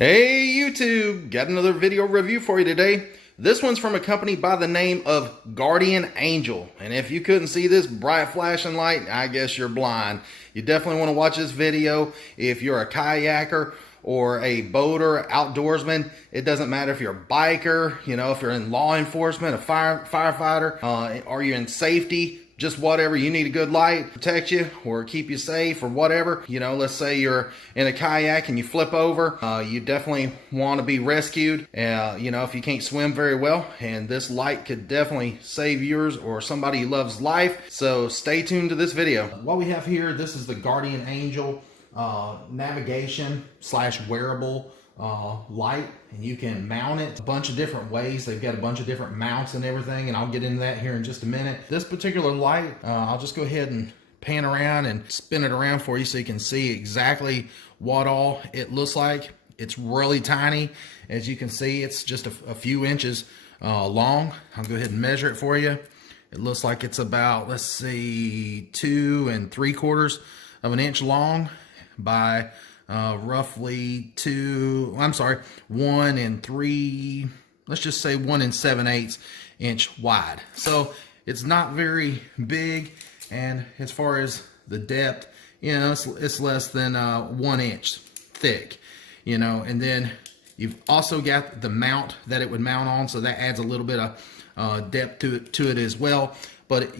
Hey YouTube, got another video review for you today. This one's from a company by the name of Guardian Angel. And if you couldn't see this bright flashing light, I guess you're blind. You definitely want to watch this video if you're a kayaker or a boater, outdoorsman. It doesn't matter if you're a biker, if you're in law enforcement, a firefighter, or you're in safety. Just whatever, you need a good light, protect you or keep you safe or whatever. Let's say you're in a kayak and you flip over, you definitely want to be rescued, if you can't swim very well, and this light could definitely save yours or somebody who loves life. So stay tuned to this video. What we have here, this is the Guardian Angel navigation / wearable light, and you can mount it a bunch of different ways. They've got a bunch of different mounts and everything, and I'll get into that here in just a minute. This particular light, I'll just go ahead and pan around and spin it around for you so you can see exactly what all it looks like. It's really tiny. As you can see, it's just a few inches long. I'll go ahead and measure it for you. It looks like it's about, let's see, 2 3/4 of an inch long by roughly 1 3, let's just say 1 7/8 inch wide. So it's not very big, and as far as the depth, it's less than 1 inch thick, and then you've also got the mount that it would mount on, so that adds a little bit of depth to it as well. But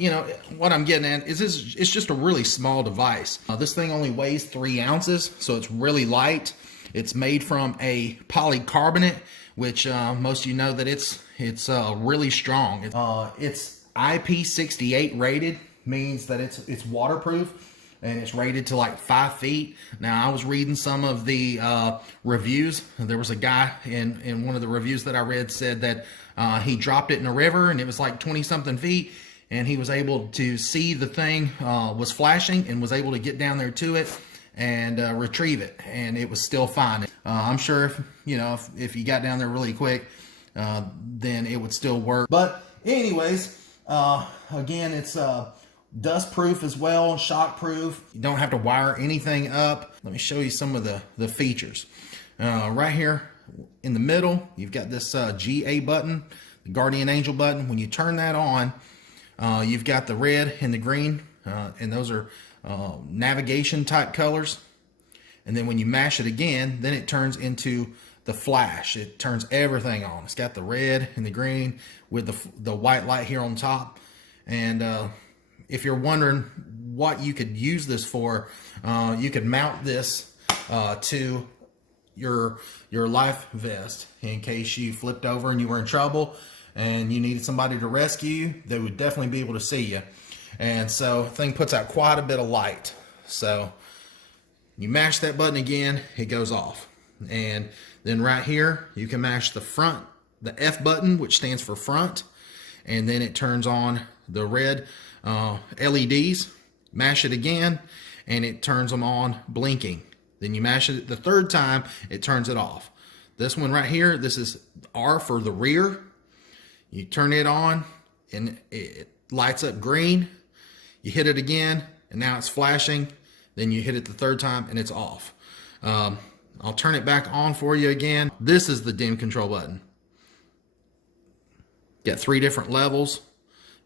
what I'm getting at is it's just a really small device. This thing only weighs 3 ounces, so it's really light. It's made from a polycarbonate, which most of you know that it's really strong. It's IP68 rated, means that it's waterproof, and it's rated to like 5 feet. Now, I was reading some of the reviews. There was a guy in one of the reviews that I read said that he dropped it in a river and it was like 20-something feet. And he was able to see the thing was flashing and was able to get down there to it and retrieve it, and it was still fine. I'm sure if you got down there really quick, then it would still work. But anyways, again, it's dust proof as well, shock proof. You don't have to wire anything up. Let me show you some of the features. Right here in the middle, you've got this GA button, the Guardian Angel button. When you turn that on, you've got the red and the green, and those are navigation type colors. And then when you mash it again, then it turns into the flash. It turns everything on. It's got the red and the green with the white light here on top. And if you're wondering what you could use this for, you could mount this to your life vest in case you flipped over and you were in trouble and you needed somebody to rescue you. They would definitely be able to see you. And so the thing puts out quite a bit of light. So you mash that button again, it goes off. And then right here, you can mash the front, the F button, which stands for front, and then it turns on the red LEDs. Mash it again, and it turns them on blinking. Then you mash it the third time, it turns it off. This one right here, this is R for the rear. You turn it on and it lights up green. You hit it again and now it's flashing. Then you hit it the third time and it's off. I'll turn it back on for you again. This is the dim control button. Got 3 different levels.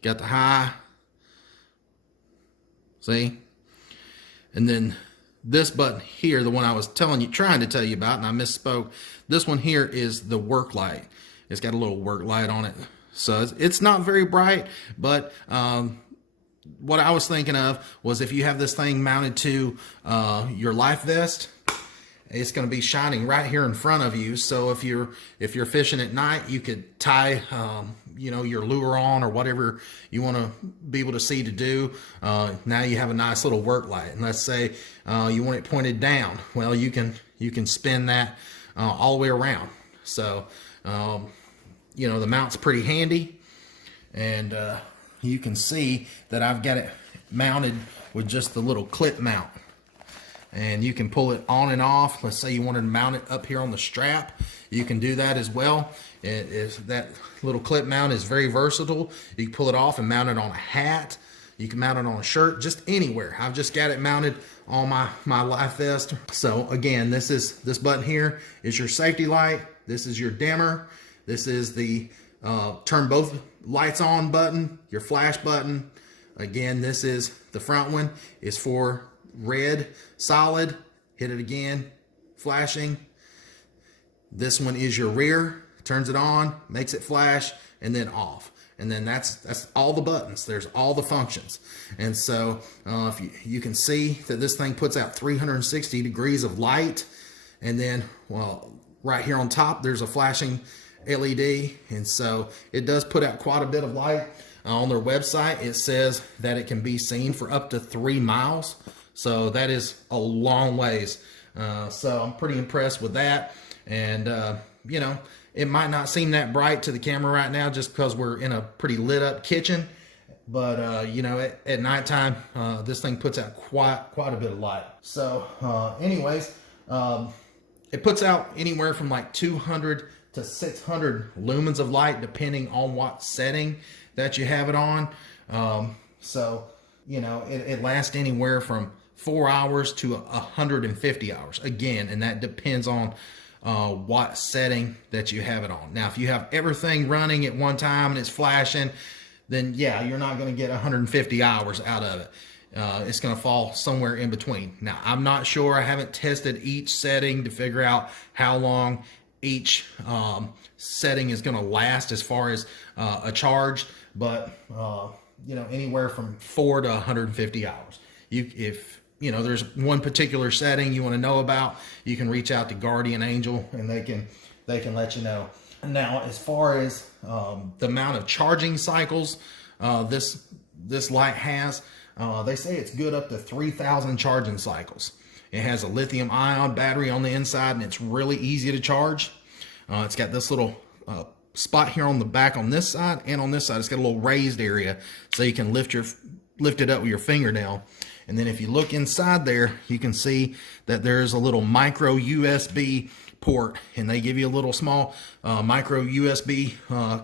Got the high. See? And then this button here, the one I was trying to tell you about, and I misspoke. This one here is the work light. It's got a little work light on it. So it's not very bright, but what I was thinking of was if you have this thing mounted to your life vest, it's going to be shining right here in front of you. So if you're fishing at night, you could tie your lure on or whatever you want to be able to see to do. Now you have a nice little work light. And let's say you want it pointed down. Well, you can spin that all the way around. So the mount's pretty handy, and you can see that I've got it mounted with just the little clip mount, and you can pull it on and off. Let's say you wanted to mount it up here on the strap, you can do that as well. That little clip mount is very versatile. You can pull it off and mount it on a hat. You can mount it on a shirt, just anywhere. I've just got it mounted on my life vest. So again, this button here is your safety light. This is your dimmer. This is the turn both lights on button, your flash button. Again, this is the front one is for red solid. Hit it again, flashing. This one is your rear, turns it on, makes it flash, and then off. And then that's all the buttons. There's all the functions. And so if you can see that this thing puts out 360 degrees of light. And then, well, right here on top, there's a flashing LED. And so it does put out quite a bit of light. On their website, it says that it can be seen for up to 3 miles. So that is a long ways. So I'm pretty impressed with that. And, you know, it might not seem that bright to the camera right now just because we're in a pretty lit up kitchen. But, you know, at nighttime, this thing puts out quite a bit of light. So anyways, it puts out anywhere from like 200 to 600 lumens of light, depending on what setting that you have it on. So, you know, it lasts anywhere from 4 hours to 150 hours. Again, and that depends on what setting that you have it on. Now, if you have everything running at one time and it's flashing, then yeah, you're not going to get 150 hours out of it. It's going to fall somewhere in between. Now, I'm not sure. I haven't tested each setting to figure out how long each setting is going to last as far as a charge, but you know, anywhere from 4 to 150 hours. If you know there's one particular setting you want to know about, you can reach out to Guardian Angel and they can let you know. Now, as far as the amount of charging cycles this light has, they say it's good up to 3,000 charging cycles. It has a lithium ion battery on the inside, and it's really easy to charge. It's got this little spot here on the back on this side, and on this side it's got a little raised area so you can lift it up with your fingernail. And then if you look inside there, you can see that there's a little micro USB port, and they give you a little small micro USB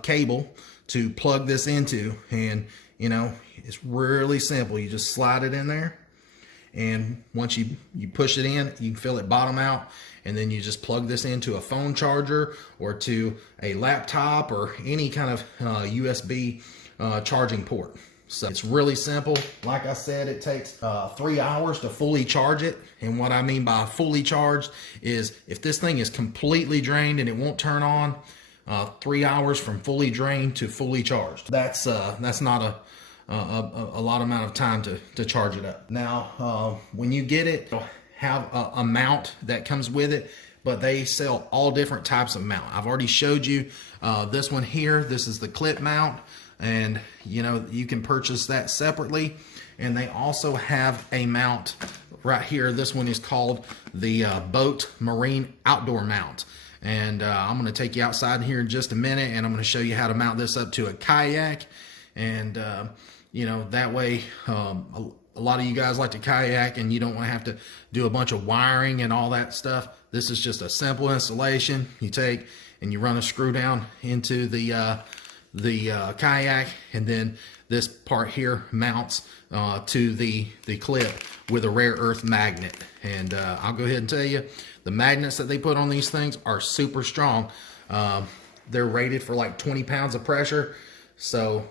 cable to plug this into. And you know, it's really simple. You just slide it in there, and once you push it in, you can feel it bottom out, and then you just plug this into a phone charger or to a laptop or any kind of USB charging port. So it's really simple. Like I said, it takes 3 hours to fully charge it. And what I mean by fully charged is if this thing is completely drained and it won't turn on, 3 hours from fully drained to fully charged. That's not a lot amount of time to charge it up. Now, when you get it, it'll have a mount that comes with it, but they sell all different types of mount. I've already showed you this one here. This is the clip mount. And you know, you can purchase that separately, and they also have a mount right here. This one is called the boat marine outdoor mount, and I'm going to take you outside here in just a minute, and I'm going to show you how to mount this up to a kayak. And you know, that way a lot of you guys like to kayak and you don't want to have to do a bunch of wiring and all that stuff. This is just a simple installation. You take and you run a screw down into the kayak, and then this part here mounts to the clip with a rare earth magnet. And I'll go ahead and tell you, the magnets that they put on these things are super strong. They're rated for like 20 pounds of pressure. So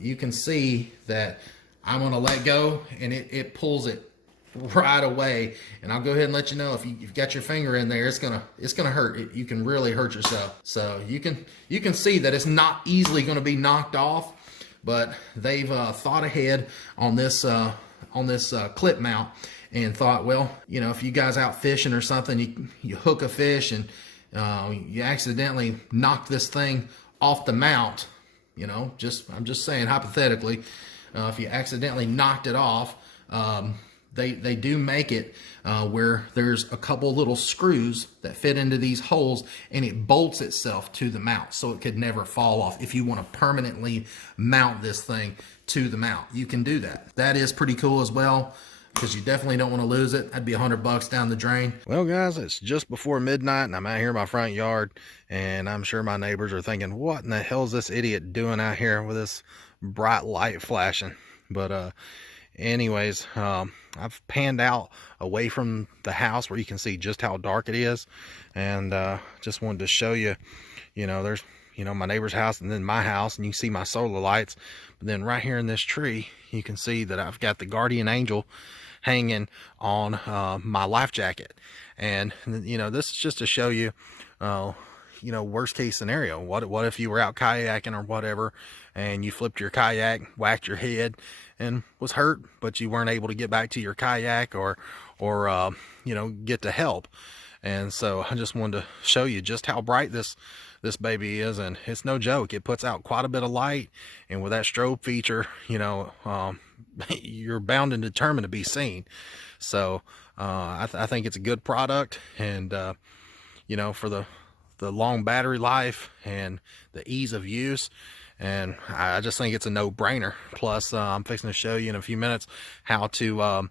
you can see that I'm going to let go, and it pulls it right away. And I'll go ahead and let you know, if you've got your finger in there, it's gonna hurt. You can really hurt yourself. So you can see that it's not easily going to be knocked off, but they've thought ahead on this clip mount and thought, well, you know, if you guys out fishing or something, you hook a fish and you accidentally knock this thing off the mount. You know, I'm just saying hypothetically, if you accidentally knocked it off, they do make it where there's a couple little screws that fit into these holes, and it bolts itself to the mount, so it could never fall off. If you want to permanently mount this thing to the mount, you can do that. That is pretty cool as well, because you definitely don't want to lose it. That'd be $100 down the drain. Well, guys, it's just before midnight, and I'm out here in my front yard, and I'm sure my neighbors are thinking, what in the hell is this idiot doing out here with this bright light flashing? But anyways, I've panned out away from the house where you can see just how dark it is, and just wanted to show you, there's, my neighbor's house and then my house, and you can see my solar lights. But then right here in this tree, you can see that I've got the guardian angel hanging on my life jacket. And this is just to show you, worst case scenario. What if you were out kayaking or whatever, and you flipped your kayak, whacked your head, and was hurt, but you weren't able to get back to your kayak or get to help. And so I just wanted to show you just how bright this baby is, and it's no joke. It puts out quite a bit of light, and with that strobe feature, you're bound and determined to be seen. So I think it's a good product, and for the long battery life and the ease of use, and I just think it's a no-brainer. Plus I'm fixing to show you in a few minutes how to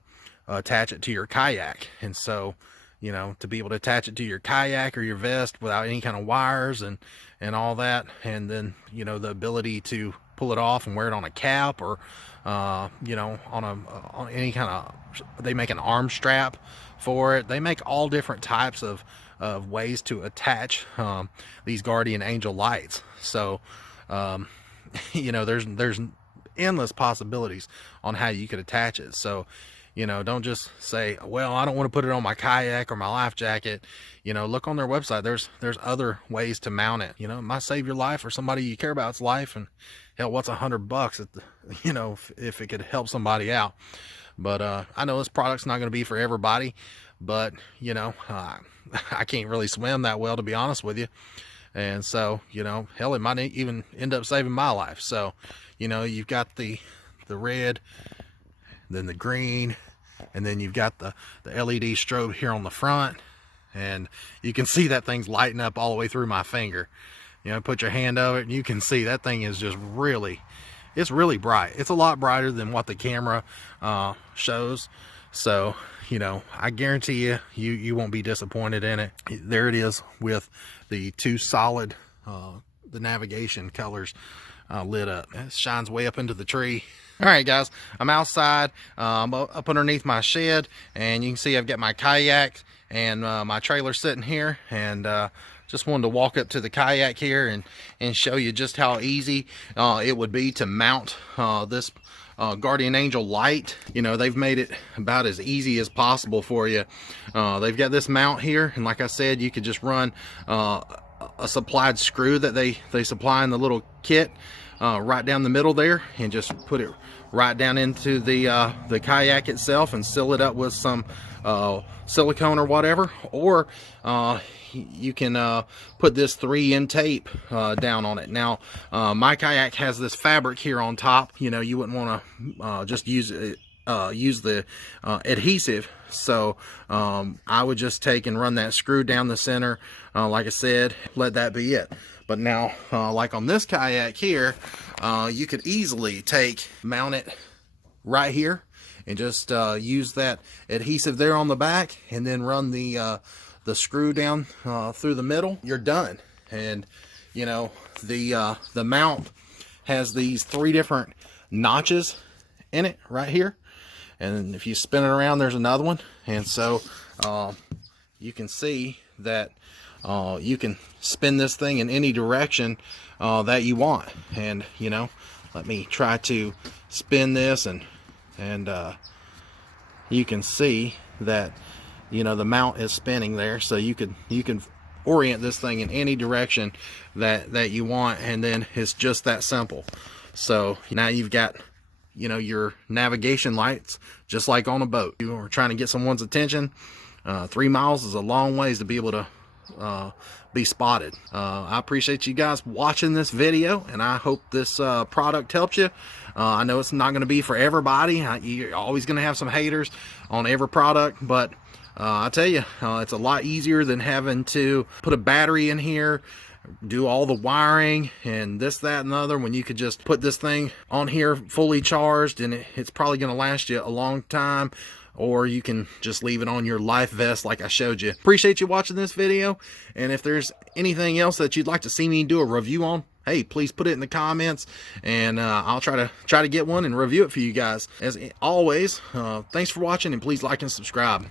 attach it to your kayak. And so to be able to attach it to your kayak or your vest without any kind of wires and all that, and then the ability to pull it off and wear it on a cap, or on any kind of, they make an arm strap for it. They make all different types of ways to attach these guardian angel lights. So there's endless possibilities on how you could attach it. So don't just say, well, I don't want to put it on my kayak or my life jacket. Look on their website. There's other ways to mount it. It might save your life or somebody you care about's life. And hell, what's $100 if it could help somebody out. But I know this product's not going to be for everybody, but I can't really swim that well, to be honest with you. And so hell, it might even end up saving my life. So you've got the red, then the green, and then you've got the LED strobe here on the front, and you can see that thing's lighting up all the way through my finger. Put your hand over it and you can see that thing is just it's really bright. It's a lot brighter than what the camera shows. So I guarantee you won't be disappointed in it. There it is with the two solid the navigation colors lit up. It shines way up into the tree. All right, guys, I'm outside, up underneath my shed, and you can see I've got my kayak and my trailer sitting here, and just wanted to walk up to the kayak here and show you just how easy it would be to mount this guardian angel light. They've made it about as easy as possible for you. They've got this mount here, and like I said, you could just run a supplied screw that they supply in the little kit right down the middle there, and just put it right down into the kayak itself and seal it up with some silicone or whatever. Or you can put this 3N tape down on it. Now my kayak has this fabric here on top. You wouldn't want to just use it, use the adhesive. So I would just take and run that screw down the center, like I said, let that be it. But now like on this kayak here, you could easily mount it right here and just use that adhesive there on the back, and then run the screw down through the middle. You're done. And the mount has these 3 different notches in it right here, and if you spin it around, there's another one. And so you can see that you can spin this thing in any direction that you want. And let me try to spin this, and you can see that the mount is spinning there. So you can orient this thing in any direction that you want, and then it's just that simple. So now you've got your navigation lights just like on a boat. You are trying to get someone's attention. 3 miles is a long ways to be able to be spotted. I appreciate you guys watching this video, and I hope this product helped you. I know it's not going to be for everybody. You're always going to have some haters on every product, but I tell you, it's a lot easier than having to put a battery in here, do all the wiring and this, that, and the other, when you could just put this thing on here fully charged, and it's probably going to last you a long time. Or you can just leave it on your life vest like I showed you. Appreciate you watching this video, and if there's anything else that you'd like to see me do a review on, hey, please put it in the comments, and I'll try to get one and review it for you guys. As always, thanks for watching, and please like and subscribe.